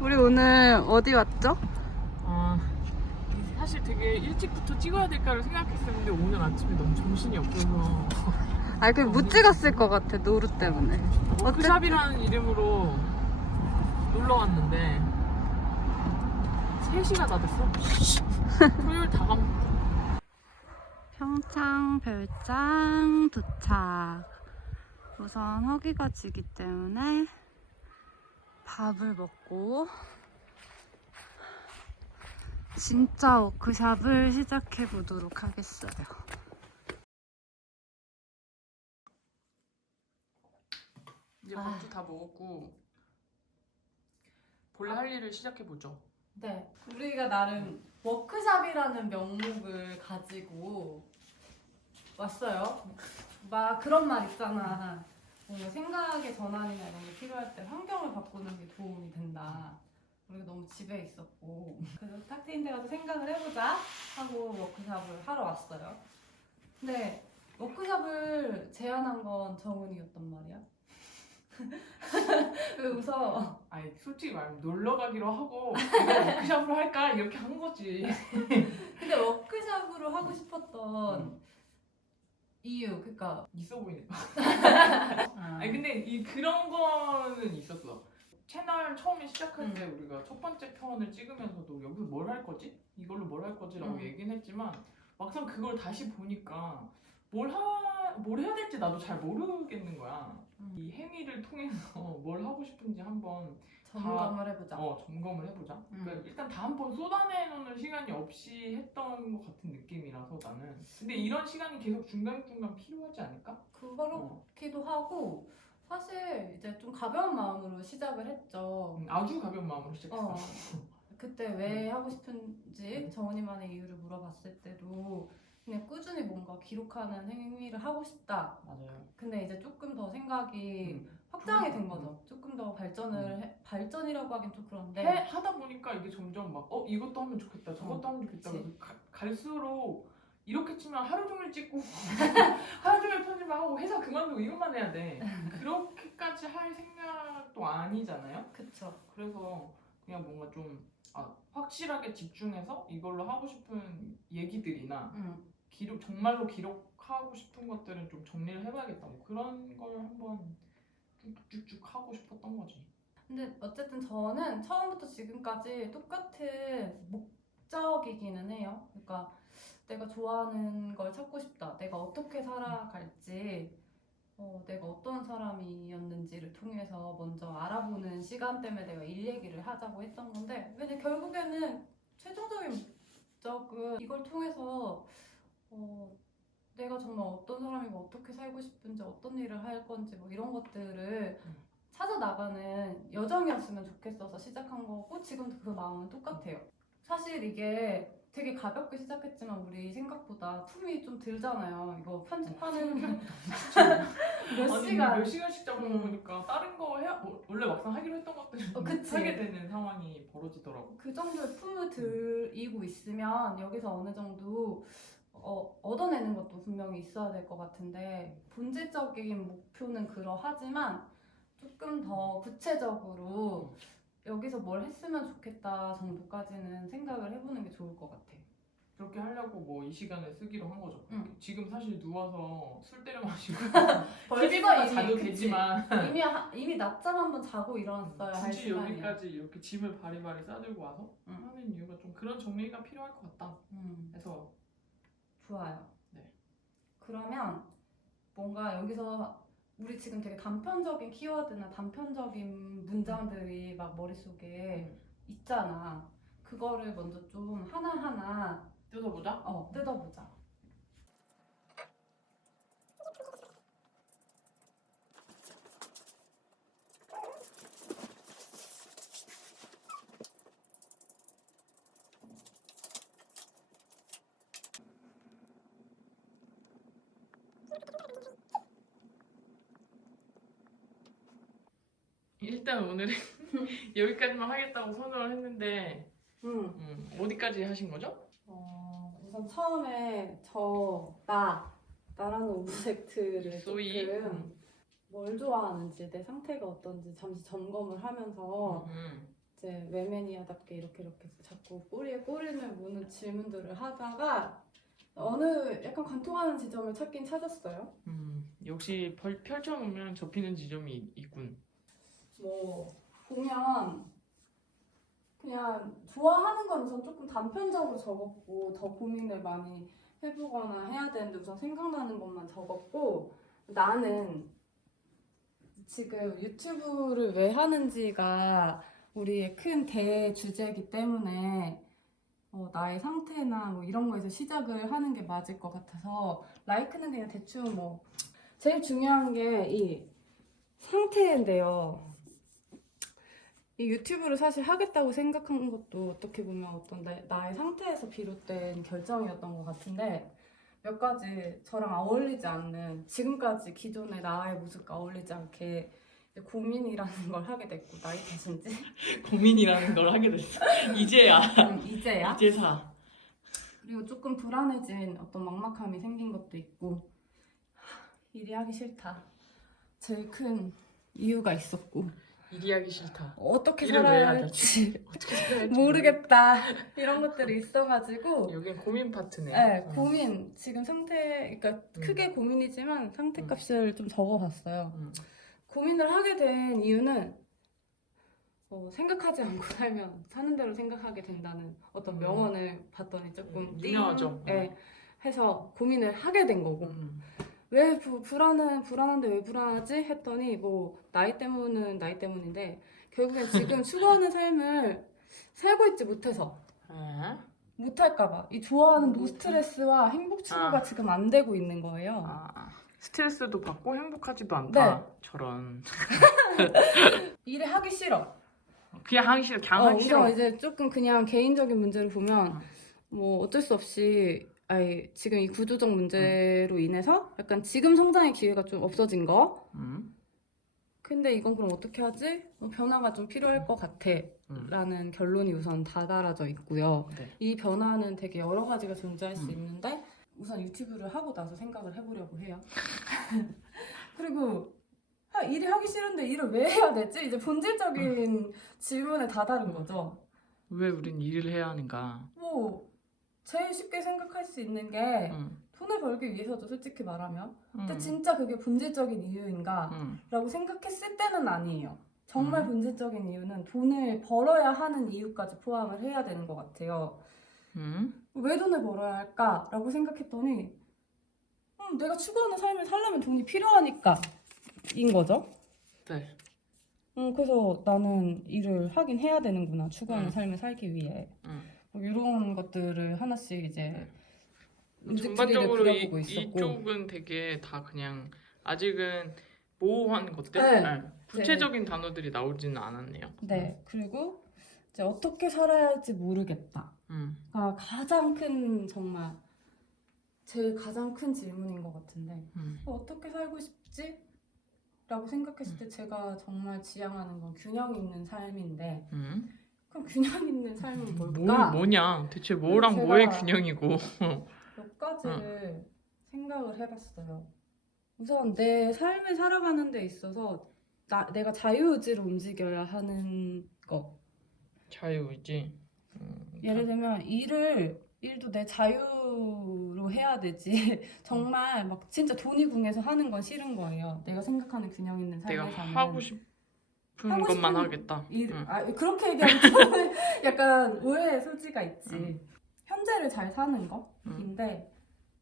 우리 오늘 어디 왔죠? 사실 되게 일찍부터 찍어야 될까를 생각했었는데 오늘 아침에 너무 정신이 없어서 그냥 못 찍었을 것 같아, 노루 때문에. 워크샵이라는 이름으로 놀러 왔는데 3시가 다 됐어. 토요일 다 까먹었어. 평창 별장 도착. 우선 허기가 지기 때문에 밥을 먹고 진짜 워크샵을 시작해 보도록 하겠어요. 이제 밥도 다 먹었고 본래 할 일을 시작해보죠. 네, 우리가 나름 워크샵이라는 명목을 가지고 왔어요. 막 그런 말 있잖아. 뭔가 생각의 전환이나 이런 게 필요할 때 환경을 바꾸는 게 도움이 된다. 우리가 너무 집에 있었고 그래서 탁트인데 가서 생각을 해보자 하고 워크샵을 하러 왔어요. 근데 워크샵을 제안한 건 정은이였단 말이야. 왜 웃어? 아니 솔직히 말하면 놀러 가기로 하고 이거 워크샵으로 할까 이렇게 한 거지. 근데 워크샵으로 하고 싶었던 이유, 그니까 있어 보이니까. 아니 근데 그런 거는 있었어. 채널 처음에 시작할 때 우리가 첫 번째 편을 찍으면서도 여기서 뭘 할 거지? 이걸로 뭘 할 거지라고 얘기는 했지만 막상 그걸 다시 보니까 뭘 해야 될지 나도 잘 모르겠는 거야. 이 행위를 통해서 뭘 하고 싶은지 한번 점검을 해보자. 점검을 해보자. 그러니까 일단 다 한번 쏟아내놓는 시간이 없이 했던 것 같은 느낌이라서 나는. 근데 이런 시간이 계속 중간중간 필요하지 않을까? 그렇기도 하고 사실 이제 좀 가벼운 마음으로 시작을 했죠. 아주 가벼운 마음으로 시작했어. 그때 왜 하고 싶은지 정은이만의 이유를 물어봤을 때도 그냥 꾸준히 뭔가 기록하는 행위를 하고 싶다. 맞아요. 근데 이제 조금 더 생각이 확장이 된 거죠. 조금 더 발전이라고 하긴 좀 그런데 하다 보니까 이게 점점 막 이것도 하면 좋겠다, 저것도 하면 좋겠다. 그래서 갈수록 이렇게 치면 하루 종일 찍고 하루 종일 편집하고 회사 그만두고 이것만 해야 돼. 그렇게까지 할 생각도 아니잖아요. 그쵸. 그래서 그냥 뭔가 좀 확실하게 집중해서 이걸로 하고 싶은 얘기들이나 정말로 기록하고 싶은 것들은 좀 정리를 해봐야겠다. 뭐 그런 걸 한번 쭉쭉쭉 하고 싶었던 거지. 근데 어쨌든 저는 처음부터 지금까지 똑같은 목적이기는 해요. 그러니까 내가 좋아하는 걸 찾고 싶다. 내가 어떻게 살아갈지, 내가 어떤 사람이었는지를 통해서 먼저 알아보는 시간 때문에 내가 일 얘기를 하자고 했던 건데, 왜냐면 결국에는 최종적인 목적은 이걸 통해서 내가 정말 어떤 사람이고 어떻게 살고 싶은지, 어떤 일을 할 건지 뭐 이런 것들을 찾아 나가는 여정이었으면 좋겠어서 시작한 거고, 지금도 그 마음은 똑같아요. 사실 이게 되게 가볍게 시작했지만 우리 생각보다 품이 좀 들잖아요. 이거 편집하는 몇 시간씩 잡는 거 보니까 다른 거 원래 막상 하기로 했던 것들은 하게 되는 상황이 벌어지더라고. 그 정도의 품을 들이고 있으면 여기서 어느 정도 얻어내는 것도 분명히 있어야 될 것 같은데, 본질적인 목표는 그러하지만 조금 더 구체적으로 여기서 뭘 했으면 좋겠다 정도까지는 생각을 해보는 게 좋을 것 같아. 그렇게 하려고 뭐 이 시간을 쓰기로 한 거죠. 지금 사실 누워서 술 때려 마시고 TV만 자도 되지만 이미 낮잠 한번 자고 일어났어야 할 굳이 시간이야. 여기까지 이렇게 짐을 바리바리 싸들고 와서 하는 이유가 좀 그런 정리가 필요할 것 같다. 그래서 좋아요. 네. 그러면 뭔가 여기서 우리 지금 되게 단편적인 키워드나 단편적인 문장들이 막 머릿속에 있잖아. 그거를 먼저 좀 하나하나 뜯어보자. 뜯어보자. 일단 오늘은 여기까지만 하겠다고 선언을 했는데 어디까지 하신 거죠? 우선 처음에 나라는 오브젝트를 조금 뭘 좋아하는지, 내 상태가 어떤지 잠시 점검을 하면서 이제 외매니아답게 이렇게 자꾸 꼬리에 꼬리를 무는 질문들을 하다가 어느 약간 관통하는 지점을 찾긴 찾았어요. 역시 펼쳐놓으면 접히는 지점이 있군. 뭐 보면 그냥 좋아하는 건 우선 조금 단편적으로 적었고 더 고민을 많이 해보거나 해야 되는데 우선 생각나는 것만 적었고 나는 지금 유튜브를 왜 하는지가 우리의 큰 대주제이기 때문에 나의 상태나 뭐 이런 거에서 시작을 하는 게 맞을 것 같아서 라이크는 그냥 대충 뭐 제일 중요한 게 이 상태인데요. 이 유튜브를 사실 하겠다고 생각한 것도 어떻게 보면 어떤 나의 상태에서 비롯된 결정이었던 것 같은데 몇 가지 저랑 어울리지 않는 지금까지 기존의 나의 모습과 어울리지 않게 고민이라는 걸 하게 됐고 나이 탓인지 고민이라는 걸 하게 됐어. 이제야. 이제야 이제사. 그리고 조금 불안해진 어떤 막막함이 생긴 것도 있고 일이 하기 싫다 제일 큰 이유가 있었고 일이 하기 싫다. 어떻게 일을 왜 살아야 하냐, 할지 어떻게 살아야 할지 모르겠다 이런 것들이 있어가지고 여긴 고민 파트네. 네, 고민 지금 상태 그러니까 크게 고민이지만 상태값을 좀 적어봤어요. 고민을 하게 된 이유는 생각하지 않고 살면 사는 대로 생각하게 된다는 어떤 명언을 봤더니 조금 유명하죠. 네, 해서 고민을 하게 된 거고 왜 불안한데 왜 불안하지 했더니 뭐 나이 때문은 나이 때문인데 결국엔 지금 추구하는 삶을 살고 있지 못해서 못할까봐 이 좋아하는 노스트레스와 행복 추구가 지금 안 되고 있는 거예요. 스트레스도 받고 행복하지도 않다. 네. 저런. 일을 하기 싫어. 그냥 하기 싫어. 그냥 하기 싫어. 우선 이제 조금 그냥 개인적인 문제를 보면 뭐 어쩔 수 없이 지금 이 구조적 문제로 인해서 약간 지금 성장의 기회가 좀 없어진 거. 근데 이건 그럼 어떻게 하지? 변화가 좀 필요할 것 같아. 라는 결론이 우선 다다라져 있고요. 네. 이 변화는 되게 여러 가지가 존재할 수 있는데 우선 유튜브를 하고 나서 생각을 해보려고 해요. 그리고 일이 하기 싫은데 일을 왜 해야 되지? 이제 본질적인 질문에 다다른 거죠. 왜 우린 일을 해야 하는가? 뭐 제일 쉽게 생각할 수 있는 게 돈을 벌기 위해서죠, 솔직히 말하면. 근데 진짜 그게 본질적인 이유인가? 라고 생각했을 때는 아니에요. 정말 본질적인 이유는 돈을 벌어야 하는 이유까지 포함을 해야 되는 것 같아요. 왜 돈을 벌어야 할까? 라고 생각했더니 내가 추구하는 삶을 살려면 돈이 필요하니까 인 거죠. 네. 그래서 나는 일을 하긴 해야 되는구나, 추구하는 삶을 살기 위해. 뭐 이런 것들을 하나씩 이제 전반적으로 그려보고 있었고. 이쪽은 되게 다 그냥 아직은 모호한 것들? 네. 구체적인 단어들이 나오지는 않았네요. 네. 그리고 이제 어떻게 살아야 할지 모르겠다. 가장 큰 정말 제일 가장 큰 질문인 것 같은데 어떻게 살고 싶지? 라고 생각했을 때 제가 정말 지향하는 건 균형 있는 삶인데 그럼 균형 있는 삶은 뭘까? 뭐냐? 대체 뭐랑 제가 뭐의 균형이고 몇 가지를 생각을 해봤어요. 우선 내 삶을 살아가는 데 있어서 내가 자유의지로 움직여야 하는 거. 자유의지. 예를 들면 일도 내 자유로 해야 되지. 정말 막 진짜 돈이 궁해서 하는 건 싫은 거예요. 내가 생각하는 균형 있는 내가 삶에서는 하고 싶은 것만 하겠다. 그렇게 얘기하면 좀 약간 오해의 소지가 있지. 현재를 잘 사는 거인데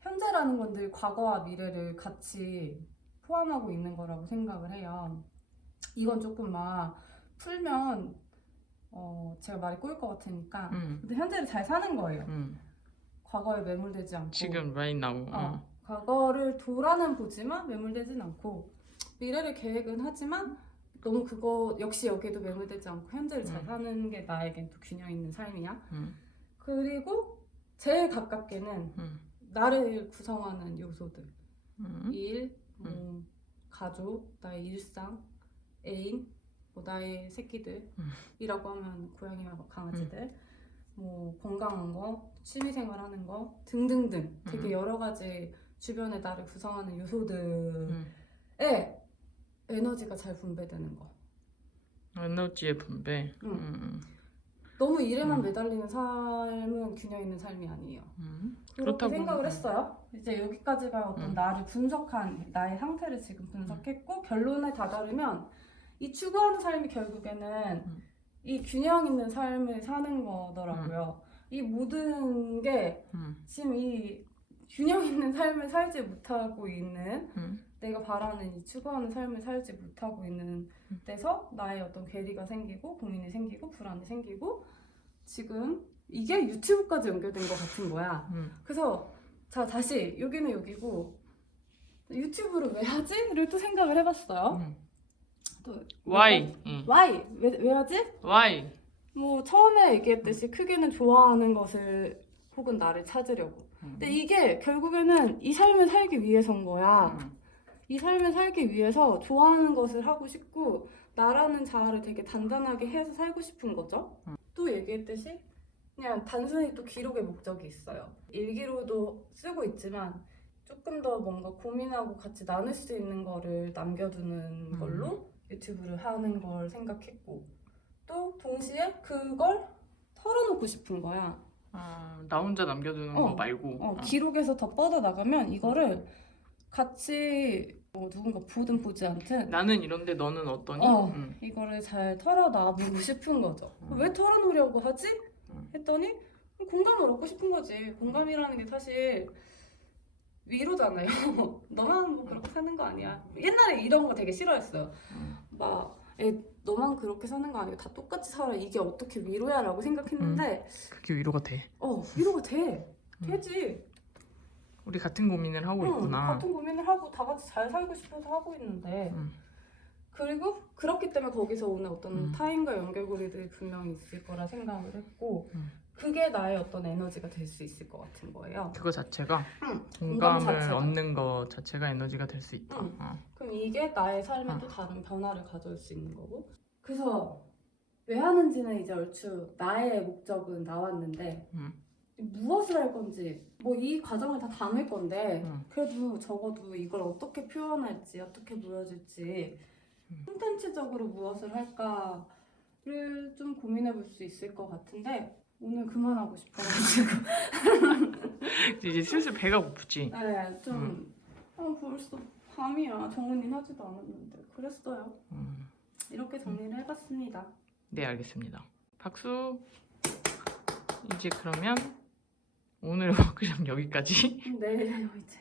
현재라는 건 늘 과거와 미래를 같이 포함하고 있는 거라고 생각을 해요. 이건 조금 막 풀면 제가 말이 꼬일 것 같으니까 근데 현재를 잘 사는 거예요. 과거에 매몰되지 않고 지금 right now. 과거를 돌아는 보지만 매몰되진 않고 미래를 계획은 하지만 너무 그거 역시 여기에도 매몰되지 않고 현재를 잘 사는 게 나에겐 또 균형 있는 삶이야. 그리고 제일 가깝게는 나를 구성하는 요소들 일, 가족, 나의 일상, 애인, 뭐 나의 새끼들이라고 하면 고양이와 강아지들 뭐 건강한 거, 취미생활하는 거 등등등 되게 여러 가지 주변에 나를 구성하는 요소들에 에너지가 잘 분배되는 거. 에너지의 분배. 너무 일에만 매달리는 삶은 균형 있는 삶이 아니에요. 그렇게 그렇다고. 생각을 했어요. 이제 여기까지가 어떤 나를 분석한, 나의 상태를 지금 분석했고 결론에 다다르면 이 추구하는 삶이 결국에는 이 균형 있는 삶을 사는 거더라고요. 이 모든 게 지금 이 균형 있는 삶을 살지 못하고 있는 내가 바라는 이 추구하는 삶을 살지 못하고 있는 데서 나의 어떤 괴리가 생기고 고민이 생기고 불안이 생기고 지금 이게 유튜브까지 연결된 것 같은 거야. 그래서 자 다시 여기는 여기고 유튜브를 왜 하지?를 또 생각을 해봤어요. 또 Why? Why? 왜 하지? Why? 뭐 처음에 얘기했듯이 크게는 좋아하는 것을 혹은 나를 찾으려고. 근데 이게 결국에는 이 삶을 살기 위해서인 거야. 이 삶을 살기 위해서 좋아하는 것을 하고 싶고 나라는 자아를 되게 단단하게 해서 살고 싶은 거죠. 또 얘기했듯이 그냥 단순히 또 기록의 목적이 있어요. 일기로도 쓰고 있지만 조금 더 뭔가 고민하고 같이 나눌 수 있는 거를 남겨두는 걸로 유튜브를 하는 걸 생각했고 또 동시에 그걸 털어놓고 싶은 거야. 나 혼자 남겨두는 거 말고. 기록에서 더 뻗어나가면 이거를 같이 누군가 보든 보지 않든 나는 이런데 너는 어떠니? 이거를 잘 털어놔보고 싶은 거죠. 왜 털어놓으려고 하지? 했더니 공감을 얻고 싶은 거지. 공감이라는 게 사실 위로잖아요. 너만 뭐 그렇게 사는 거 아니야. 옛날에 이런 거 되게 싫어했어요. 막 너만 그렇게 사는 거 아니고 다 똑같이 살아. 이게 어떻게 위로야? 라고 생각했는데 그게 위로가 돼. 위로가 돼. 되지. 우리 같은 고민을 하고 있구나. 같은 고민을 하고 다 같이 잘 살고 싶어서 하고 있는데 그리고 그렇기 때문에 거기서 오는 어떤 타인과 연결고리들이 분명히 있을 거라 생각을 했고 그게 나의 어떤 에너지가 될 수 있을 것 같은 거예요. 그거 자체가 공감 공감을 자체가. 얻는 거 자체가 에너지가 될 수 있다. 그럼 이게 나의 삶에 또 다른 변화를 가져올 수 있는 거고. 그래서 왜 하는지는 이제 얼추 나의 목적은 나왔는데 무엇을 할 건지 뭐 이 과정을 다 담을 건데 그래도 적어도 이걸 어떻게 표현할지 어떻게 보여줄지 콘텐츠적으로 무엇을 할까를 좀 고민해 볼 수 있을 것 같은데 오늘 그만하고 싶어가지고 이제 슬슬 배가 고프지. 네, 좀 벌써 밤이야. 정리는 하지도 않았는데 그랬어요. 이렇게 정리를 해봤습니다. 네, 알겠습니다. 박수. 이제 그러면 오늘 워크숍 여기까지. 내일요 이제.